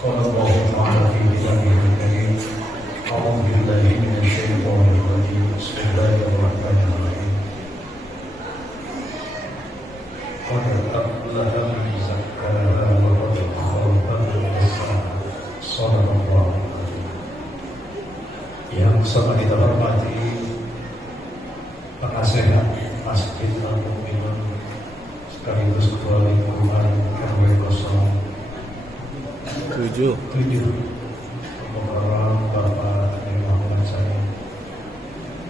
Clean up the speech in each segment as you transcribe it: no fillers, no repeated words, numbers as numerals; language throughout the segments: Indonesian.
قال الله تعالى في كتابه الكريم أعوذ بالله من الشيطان الرجيم بسم الله الرحمن الرحيم قد أفلح من زكاها وقد خاب من دساها صدق الله العظيم. Yang sama kita hormati penasehat Masjid Al-Mu'minun sekaligus Ketua Lingkungan RW 07 Pemekaran Bapak Imam saya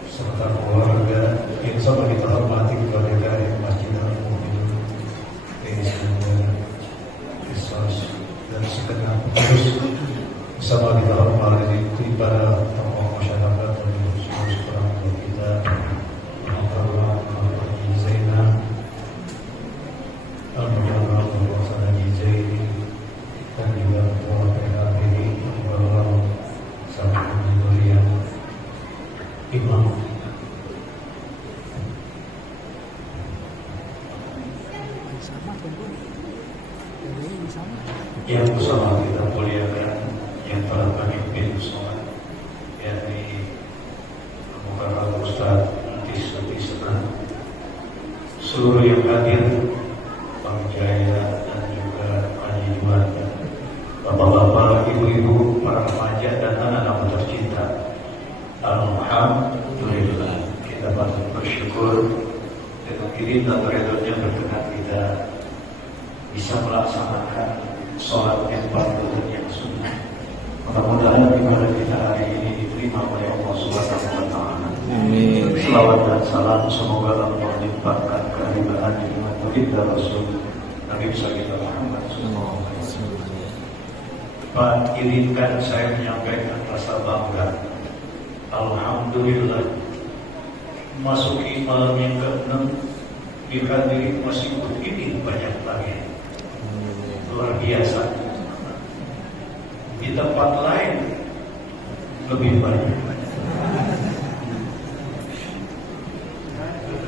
serta keluarga yang sama kita hormati keluarga Masjid Al-Mu'minun ini semua Kristus dan segenap pengurus bersama kita hormati para tokoh masyarakat dan seorang kita Alhamdulillah Haji Zainal Alhamdulillah Haji Zaini dan juga ketua PKB Alhamdulillah sama Mulia Imam yang bersama kita muliakan yang telah memimpin sholat yakni Mukarram Ustaz Tisna seluruh yang hadir Bang Jaya dan juga Haji Juanda, bapak-bapak, ibu-ibu, para remaja dan anak-anak tercinta. Alhamdulillah kita patut bersyukur dengan diri dan redanya berkenan kita bisa melaksanakan sholat yang fardu dan yang sunnah. Mudah-mudahan ibadah kita hari ini diterima oleh Allah Subhanahu wa taala. Amin. Selawat dan salam semoga Allah limpahkan kehadiran Imam Baginda Rasul Nabi kita Muhammad sallallahu alaihi wasallam. Pak, izinkan saya menyampaikan rasa bangga. Alhamdulillah masuki malam yang ke-6 dihadiri masih begini banyak lagi. Luar biasa. Di tempat lain lebih banyak.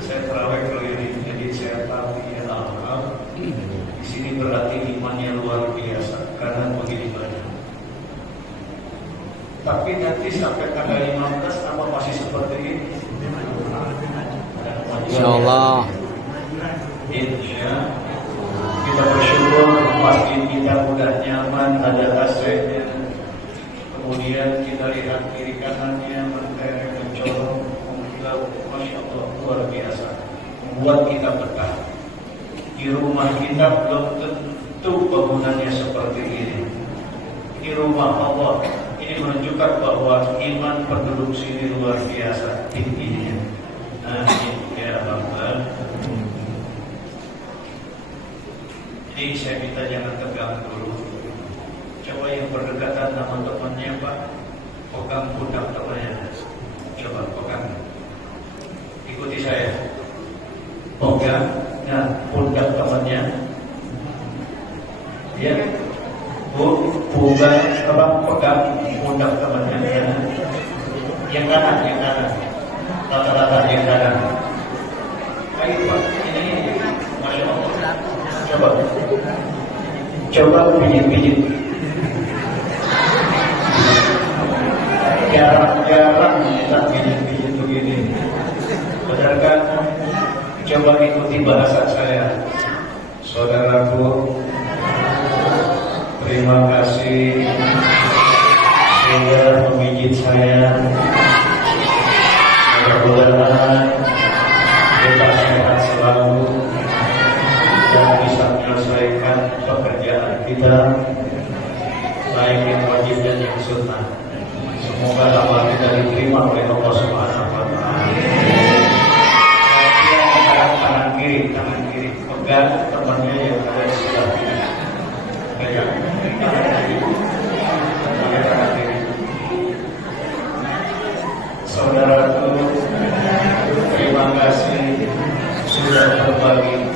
Saya terawih keliling, jadi saya tahu ya alhamdulillah. Di sini berarti imannya luar biasa karena begini banyak. Tapi nanti sampai tanggal 15 apa masih seperti ini? Insyaallah. Insya kita bersyukur masjid kita mudah nyaman, ada AC-nya. Kemudian kita lihat kiri kanannya mentereng mencolok, mengkilau, masya Allah luar biasa, membuat kita betah. Di rumah kita belum tentu bangunannya seperti ini. Di rumah Allah ini menunjukkan bahwa iman penduduk sini luar biasa tingginya. Amin ya Allah. Jadi saya minta jangan tegang dulu. Coba yang berdekatan sama temannya Pak, pegang pundak temannya. Coba pegang. Ikuti saya. Pegang pundak temannya. Ya, pegang pundak temannya. Yang kanan. Rata-rata yang kanan. Ayo Pak, ini masya Allah. Coba pijit-pijit. Jarang-jarang kita pijit-pijit begini. Benar kan? Coba ikuti bahasa saya. Saudaraku, terima kasih sudah memijit saya. Mudah-mudahan kita sehat selalu dan bisa menyelesaikan pekerjaan kita baik yang wajib dan yang sunnah. Semoga amal kita diterima oleh Allah Subhanahu wa taala. Tangan kiri pegang temannya yang ada di sebelah kiri. Pegang tangan kiri. Saudaraku, terima kasih sudah berbagi.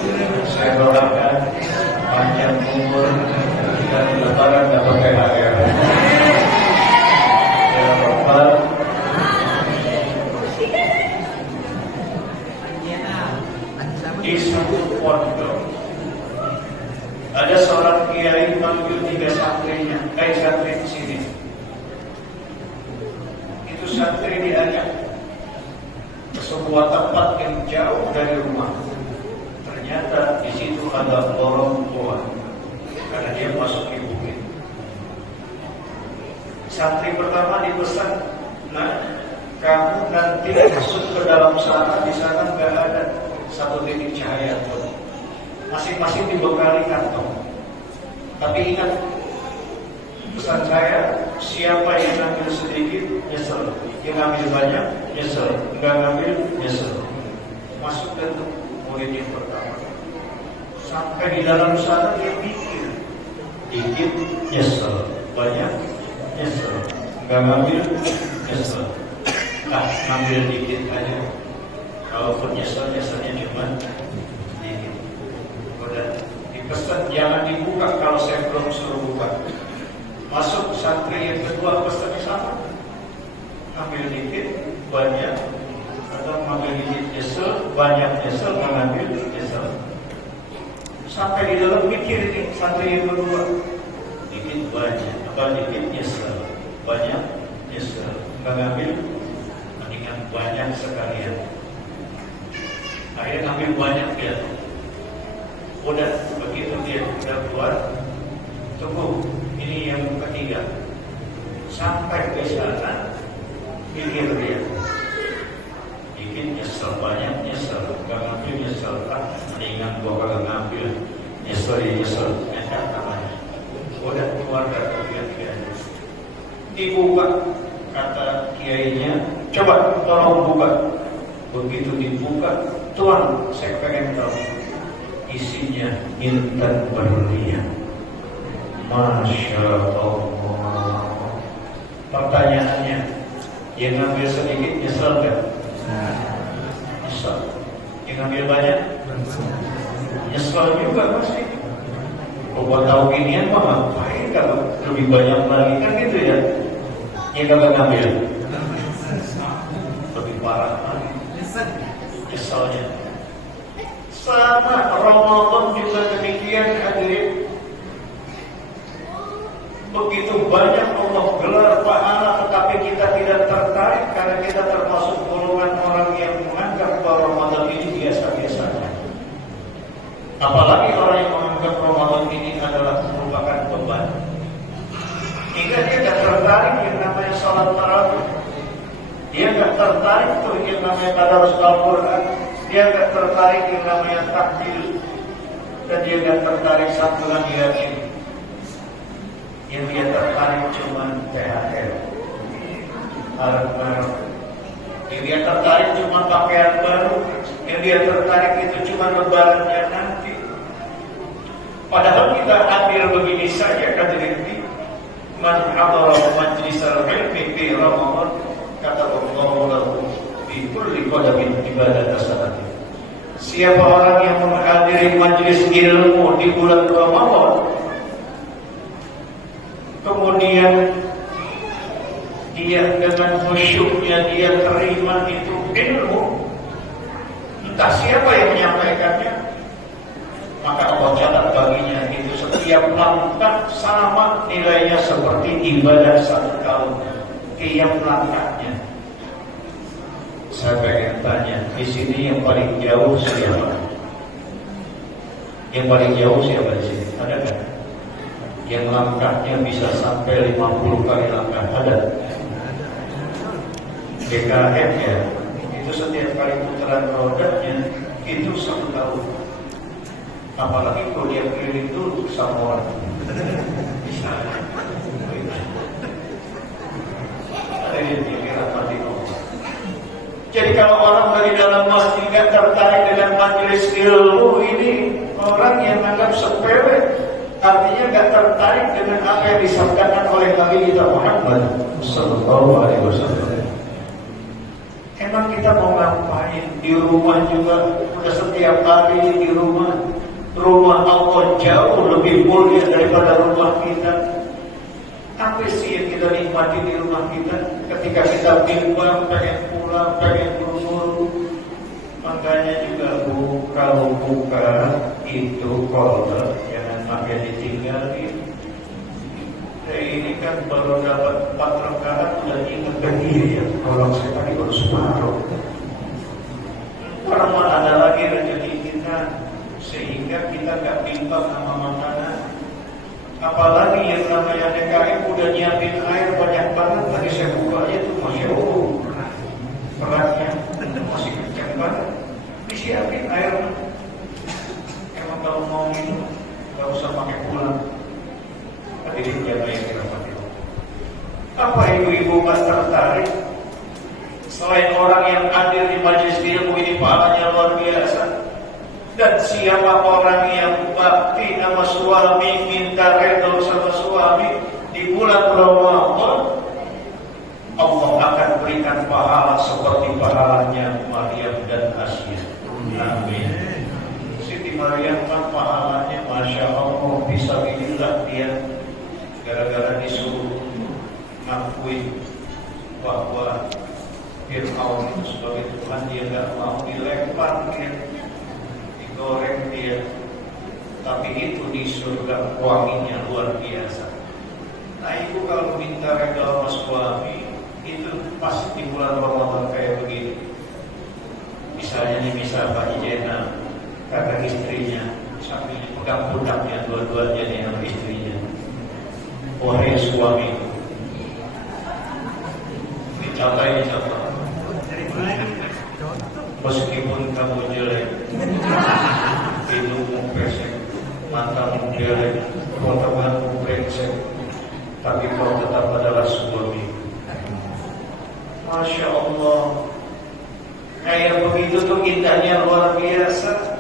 Saya doakan panjang umur dan santri diajak ke sebuah tempat yang jauh dari rumah. Ternyata di situ ada lorong goa karena dia masuk di bukit. Santri pertama dipesan, nah kamu nanti masuk ke dalam sana, di sana nggak ada satu titik cahaya pun. Masing-masing dibekali kantong. Tapi ingat pesan saya, siapa yang ngambil sedikit nyesel, yang ngambil banyak nyesel, nggak ngambil nyesel. Masuk ke murid yang pertama. Sampai di dalam sana dia pikir, dikit nyesel, banyak nyesel, nggak ngambil nyesel. Nah, ngambil dikit aja. Kalaupun nyeselnya cuma dikit. Udah dipesan jangan dibuka kalau saya belum suruh buka. Masuk santri yang kedua pesannya sama. Ambil dikit, banyak, atau ngambil dikit nyesel, banyak nyesel, nggak ngambil nyesel. Sampai di dalam mikir ini santri yang kedua, dikit banyak, apa dikit nyesel, banyak nyesel, nggak ngambil, mendingan banyak sekalian. Akhirnya ngambil banyak dia. Udah begitu dia udah keluar, tunggu. Ini yang ketiga. Sampai ke sana, pikir dia. Dikit nyesel, banyak nyesel, gak ngambil nyesel. Mendingan gua kagak ngambil. Nyesel ya nyesel, enak namanya. Udah keluar dari tiga-tiganya. Dibuka, kata kiainya, coba tolong buka. Begitu dibuka, Tuan, saya pengen tahu isinya intan berlian. Masya Allah. Pertanyaannya, yang ngambil sedikit nyesel gak? Nyesel. Yang ngambil banyak? Nyesel juga pasti. Kalau buat tahu ginian mah ngapain kalau lebih banyak lagi kan gitu ya? Yang kagak ngambil lebih parah lagi. Nyeselnya. Sama Ramadan juga demikian hadirin. Begitu banyak Allah gelar pahala, tetapi kita tidak tertarik karena kita termasuk golongan orang yang menganggap bahwa Ramadan ini biasa-biasa. Apalagi orang yang menganggap Ramadan ini adalah merupakan beban. Hingga dia tidak tertarik yang namanya salat tarawih. Dia tidak tertarik tuh yang namanya tadarus Al-Quran. Dia tidak tertarik yang namanya takjil. Dan dia tidak tertarik santunan yakin. Yang dia tertarik cuma THR, alat baru. Yang dia tertarik cuma pakaian baru. Yang dia tertarik itu cuma lebarannya nanti. Padahal kita ambil begini saja hadirin, man hadara majlisal ilmi fi Ramadan kata Allah lahu fi kulli qadamin ibadah hasanah. Siapa orang yang menghadiri majlis ilmu di bulan Ramadan, kemudian dia dengan khusyuknya dia terima itu ilmu, entah siapa yang menyampaikannya, maka Allah catat baginya itu setiap langkah sama nilainya seperti ibadah 1 tahun. Tiap langkahnya. Saya pengen tanya, di sini yang paling jauh siapa? Yang paling jauh siapa di sini? Ada kan? Yang langkahnya bisa sampai 50 kali langkah, ada? DKM ya, itu setiap kali putaran rodanya itu 1 tahun. Apalagi kalau dia keliling dulu sama orang. Bisa. Ada yang dikira mati. Jadi kalau orang dari dalam masjid tidak tertarik dengan majelis ilmu ini, orang yang menganggap sepele. Artinya tidak tertarik dengan apa yang disabdakan oleh Nabi kita Muhammad Sallallahu Alaihi Wasallam. Emang kita mau ngapain? Di rumah juga udah setiap hari di rumah. Rumah Allah jauh lebih mulia daripada rumah kita. Apa sih yang kita nikmati di rumah kita? Ketika kita bimbang, pengen pulang, pengen buru-buru. Makanya juga buka itu kolder, jangan sampai ditinggalin. Ini kan baru dapat 4 rakaat udah ingat berdiri ya. Kalau saya tadi baru separuh. Karena ada lagi rezeki kita, sehingga kita gak pintar sama makanan. Apalagi yang namanya DKM udah nyiapin air banyak banget. Tadi saya buka aja tuh Masya Allah, beratnya masih kencang banget. Disiapin air. Emang kalau mau minum gak usah pakai pulang. Hadirin jamaah yang dirahmati Allah. Apa ibu-ibu mas tertarik? Selain orang yang hadir di majelis ilmu ini pahalanya luar biasa. Dan siapa orang yang bakti sama suami, minta redha sama suami di bulan Ramadan, Allah akan berikan pahala seperti pahalanya Maryam dan Asia. Amin. Siti Maryam kan pahalanya Masya Allah, bisa bilillah dia gara-gara disuruh ngakuin bahwa Fir'aun itu sebagai Tuhan, dia gak mau, dilempar dia, digoreng dia. Tapi itu di surga wanginya luar biasa. Nah ibu kalau minta redha sama suami, itu pas di bulan Ramadan kayak begini. Misalnya nih, misal Pak Ijena kata istrinya sambil pegang pundaknya dua-duanya nih sama istrinya, wahai suami, dicapai meskipun kamu jelek, hidungmu pesek, matamu jelek, potonganmu brengsek, tapi kau tetap adalah suami. Masya Allah, kayak begitu tuh indahnya luar biasa.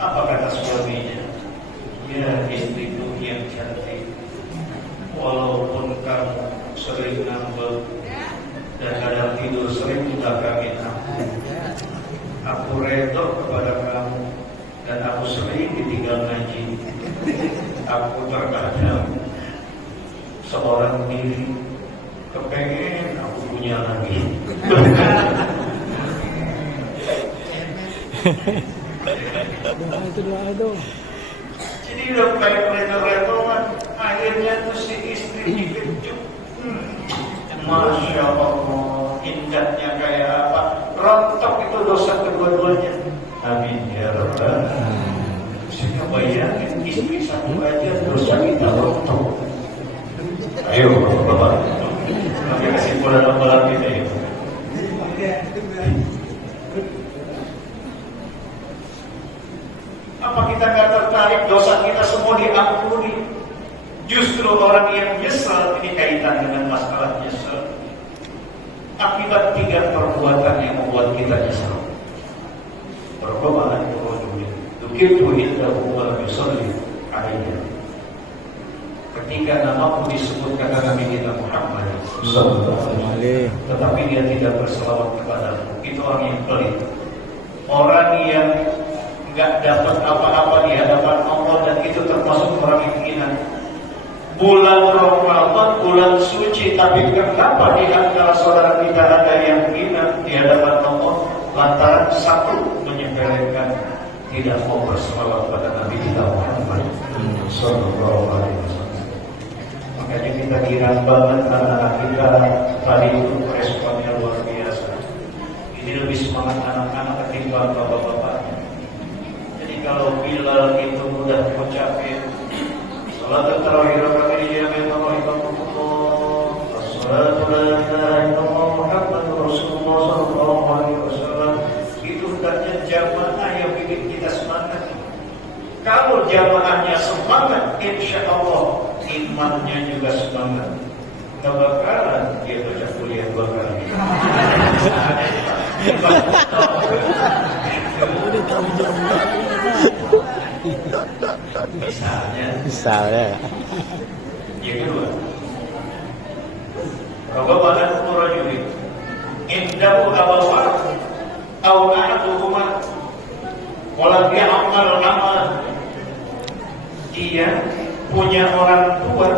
Apa kata suaminya? Ya istriku yang cantik, walaupun kamu sering ngambek dan kadang tidur sering membelakangi aku redha kepada kamu, dan aku sering ditinggal ngaji. Aku terkadang seorang diri kepengen aku punya lagi. Doa itu. Jadi udah kayak redha-redhaan, akhirnya tuh si istri dikejut. Masya Allah, indahnya kayak apa? Rontok itu dosa kedua-duanya. Amin ya Rabbal alamin. Saya bayangin istri satu aja dosa kita rontok. Ayo bapak, kami kesimpulan malam ini. Apa kita nggak tertarik dosa kita semua diampuni? Justru orang yang nyesal, ini kaitan dengan masalah nyesal, akibat 3 perbuatan yang membuat kita nyesal. Pertama, dukitu indahu wa yusalli alaihi. Ketika namamu disebut kata Nabi kita Muhammad sallallahu alaihi wasallam, tetapi dia tidak berselawat kepadamu, itu orang yang pelit. Orang yang enggak dapat apa-apa di hadapan Allah, dan itu termasuk orang yang hina. Bulan Ramadan, bulan suci, tapi kenapa di antara saudara kita ada yang hina di hadapan Allah lantaran satu menyepelekan, tidak mau berselawat pada Nabi kita Muhammad sallallahu alaihi wasallam. Makanya kita kira banget anak-anak kita tadi itu responnya luar biasa. Ini lebih semangat anak-anak ketimbang bapak-bapaknya. Jadi kalau Bilal itu mudah mengucapkan salat tarawih rakaat ini memang Allah, as-salatu la ilaha illallah Muhammadur Rasulullah sallallahu alaihi wasallam, itu hendaknya jamaah yang bikin kita semangat. Kalau jamaahnya semangat, insya Allah imannya juga semangat. Gak bakalan dia baca kuliah 2 kali. Misalnya yang kedua, Rabbana rajulin indahu abawan aw ahaduhuma walam ya'mal amal. Dia punya orang tua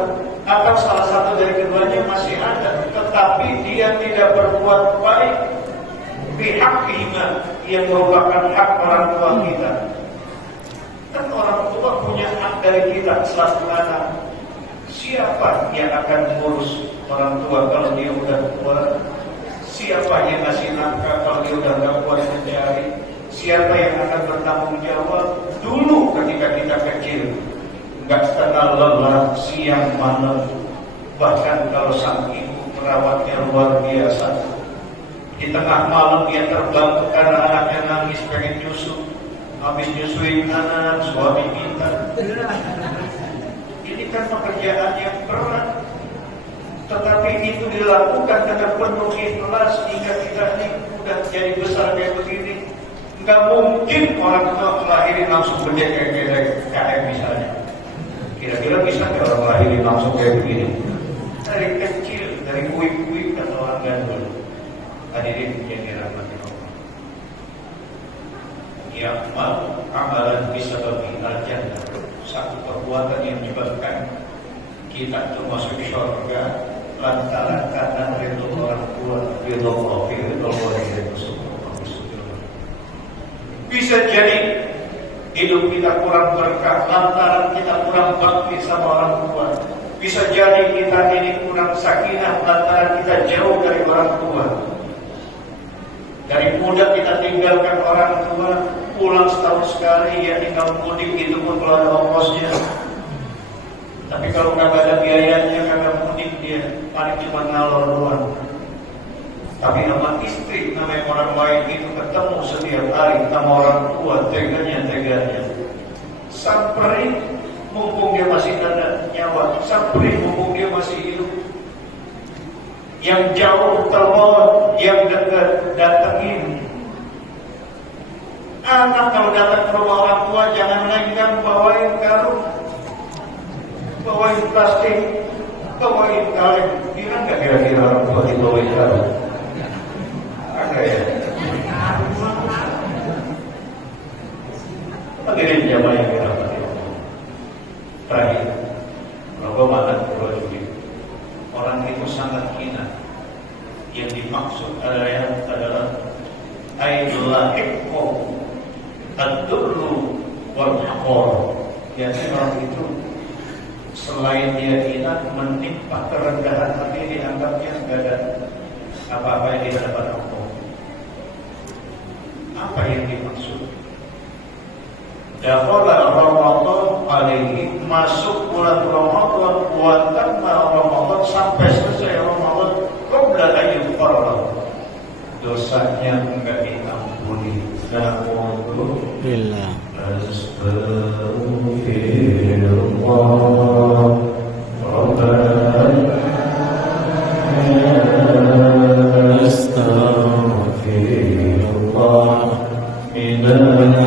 atau salah satu dari keduanya masih ada, tetapi dia tidak berbuat baik bihaqihima, yang merupakan hak orang tua kita. Kan orang tua punya hak dari kita selaku anak. Siapa yang akan mengurus orang tua kalau dia udah tua? Siapa yang ngasih nafkah kalau dia udah nggak kuat mencari? Siapa yang akan bertanggung jawab? Dulu ketika kita kecil, nggak kenal lelah siang malam. Bahkan kalau sang ibu merawatnya luar biasa. Di tengah malam dia terbangun karena anaknya nangis pengen nyusu. Habis nyusuin anak, suami minta. Ini kan pekerjaan yang berat. Tetapi itu dilakukan dengan penuh ikhlas hingga kita ini udah jadi besar kayak begini. Nggak mungkin orang tua melahirin langsung gede kayak KM misalnya. Kira-kira bisa nggak orang melahirin langsung kayak begini? Dari kecil, dari kuik-kuik atau orang gandul. Hadirin yang dirahmati Allah. Ya mau amalan bisa bagi al-jannah. Satu perbuatan yang menyebabkan kita itu masuk surga lantaran karena ridho orang tua, ridho Allah, ridho Allah, bisa jadi hidup kita kurang berkah lantaran kita kurang bakti sama orang tua. Bisa jadi kita ini kurang sakinah lantaran kita jauh dari orang tua. Dari muda kita tinggalkan orang tua, pulang setahun sekali, ya tinggal mudik, itu pun kalau ada ongkosnya. Tapi kalau nggak ada biayanya, kagak mudik dia, paling cuma ngalor doang. Tapi sama istri, namanya orang lain itu ketemu setiap hari sama orang tua, teganya. Samperin, mumpung dia masih ada nyawa, samperin mumpung dia masih hidup. Yang jauh telepon, yang dekat datangin. Anak kalau datang ke rumah orang tua jangan lenggang, bawain karung, bawain plastik, bawain kaleng. Kira nggak kira-kira orang tua dibawain karung? Ada ya? Hadirin jamaah yang dirahmati Allah. Terakhir, Ramadan berwajib. Orang itu sangat hina. Yang dimaksud adalah aidullah hikmah ad-durru wal haqor. Biasanya orang itu selain dia hina, menimpa kerendahan hati, dianggapnya nggak ada apa-apa yang di hadapan Allah. Apa yang dimaksud? Dakhala Ramadan alaihi, masuk bulan Ramadan, wa tamma Ramadan, sampai selesai Ramadan, qabla ayyul farad, dosanya enggak diampuni. Namun Billah. Astaghfirullah Rabbana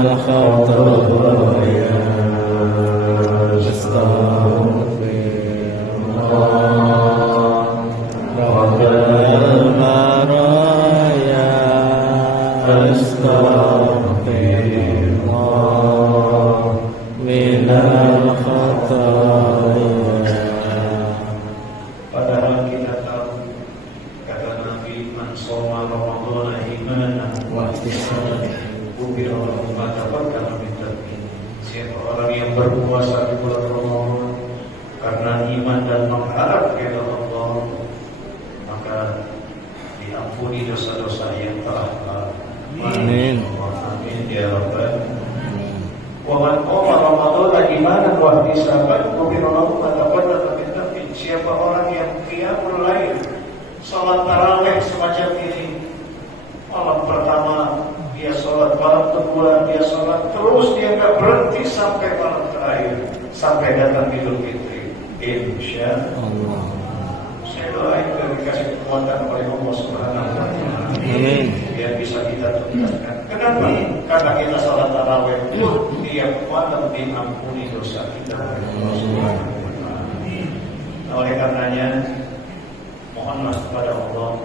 astaghfirullah minal khataaya padahal kita tahu kata Nabi, man shoma Ramadhana imanan wa ihtisaban ghufira lahu ma taqaddama min dhanbihi. Siapa orang yang berpuasa di bulan Ramadan karena iman dan mengharap kepada Allah, maka diampuni dosa-dosa yang telah lalu. Amin. Amin ya rabbal alamin. Wa man qama Ramadhana imanan wa ihtisaban ghufira lahu ma taqaddama min dhanbihi. Siapa orang yang qiyamul lail, salat tarawih semacam ini, malam pertama dia salat, malam kedua dia salat, terus dia nggak berhenti sampai malam terakhir, sampai datang Idul Fitri. Insya Allah. Saya doain biar dikasih kekuatan oleh Allah Subhanahu wa Ta'ala. Amin. Biar bisa kita tuntaskan. Kenapa? Karena kita salat tarawih tiap malam diampuni dosa kita. Oleh karenanya, mohonlah kepada Allah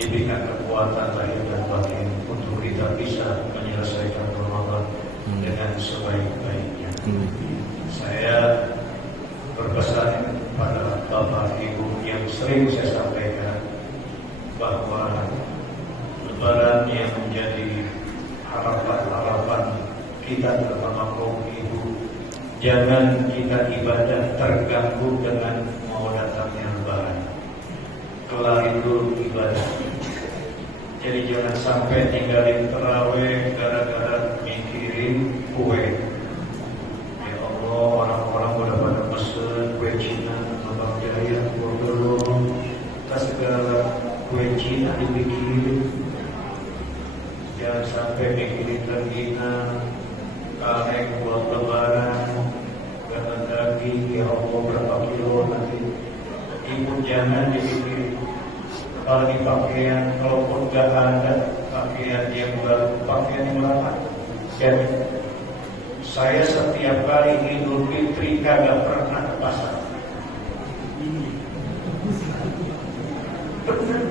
diberikan kekuatan lahir dan batin untuk kita bisa menyelesaikan Ramadan dengan sebaik-baiknya. Saya berpesan pada Bapak Ibu yang sering saya sampaikan bahwa Lebaran yang menjadi harapan-harapan kita terutama kaum ibu, jangan kita ibadah terganggu dengan kelarin dulu ibadah. Jadi jangan sampai tinggalin terawih gara-gara mikirin kue. Ya Allah, orang-orang udah pada pesen kue Cina, Abang Jaya, Bogor, tak segala kue Cina dipikirin. Jangan sampai mikirin tergina, kaleng buat lebaran, gana daging, ya Allah berapa kilo nanti. Ibu jangan dipikirin. Apalagi pakaian, kalaupun gak ada pakaian yang baru, pakaian yang lama. Dan saya setiap kali Idul Fitri kagak pernah ke pasar. Benar.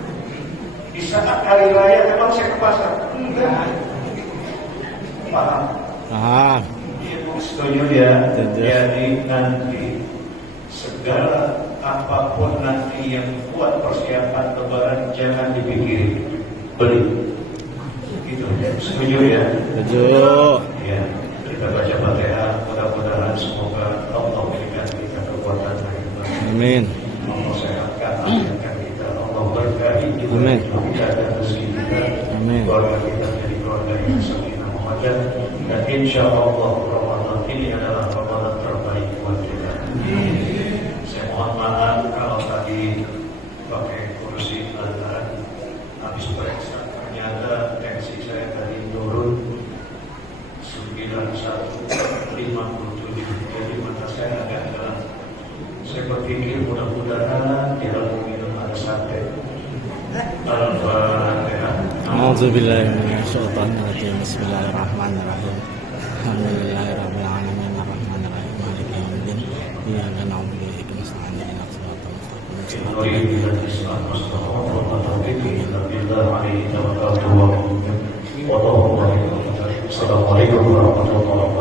Di saat hari raya memang saya ke pasar. Enggak. Paham? Paham. Ibu setuju ya. Setuju. Jadi nanti segala apapun nanti yang buat persiapan lebaran jangan dipikirin, beli. Gitu. Setuju ya? Setuju. Ya. Kita baca Fatihah, mudah-mudahan semoga Allah berikan kita kekuatan lahir batin. Amin. Allah sehatkan, afiatkan kita. Allah berkahi juga Amin. kita dan rezeki kita. Amin. Keluarga kita jadi keluarga yang sakinah mawaddah. Dan insya Allah Ramadan ini adalah Ramadan terbaik buat kita. Saya mohon maaf kalau tadi pakai kursi lantaran habis periksa ternyata tensi saya tadi turun 91/57. Jadi mata saya agak gelap. Saya berpikir mudah-mudahan di dalam minum ada sate. Al-Fatihah. A'udzubillahi minasyaitonir rajim. Bismillahirrahmanirrahim. Alhamdulillahirabbil alamin arrahmanir rahim maliki yaumiddin. Iyyaka na'budu wa iyyaka nasta'in ihdinas siratal mustaqim. Siratal Assalamualaikum warahmatullahi wabarakatuh.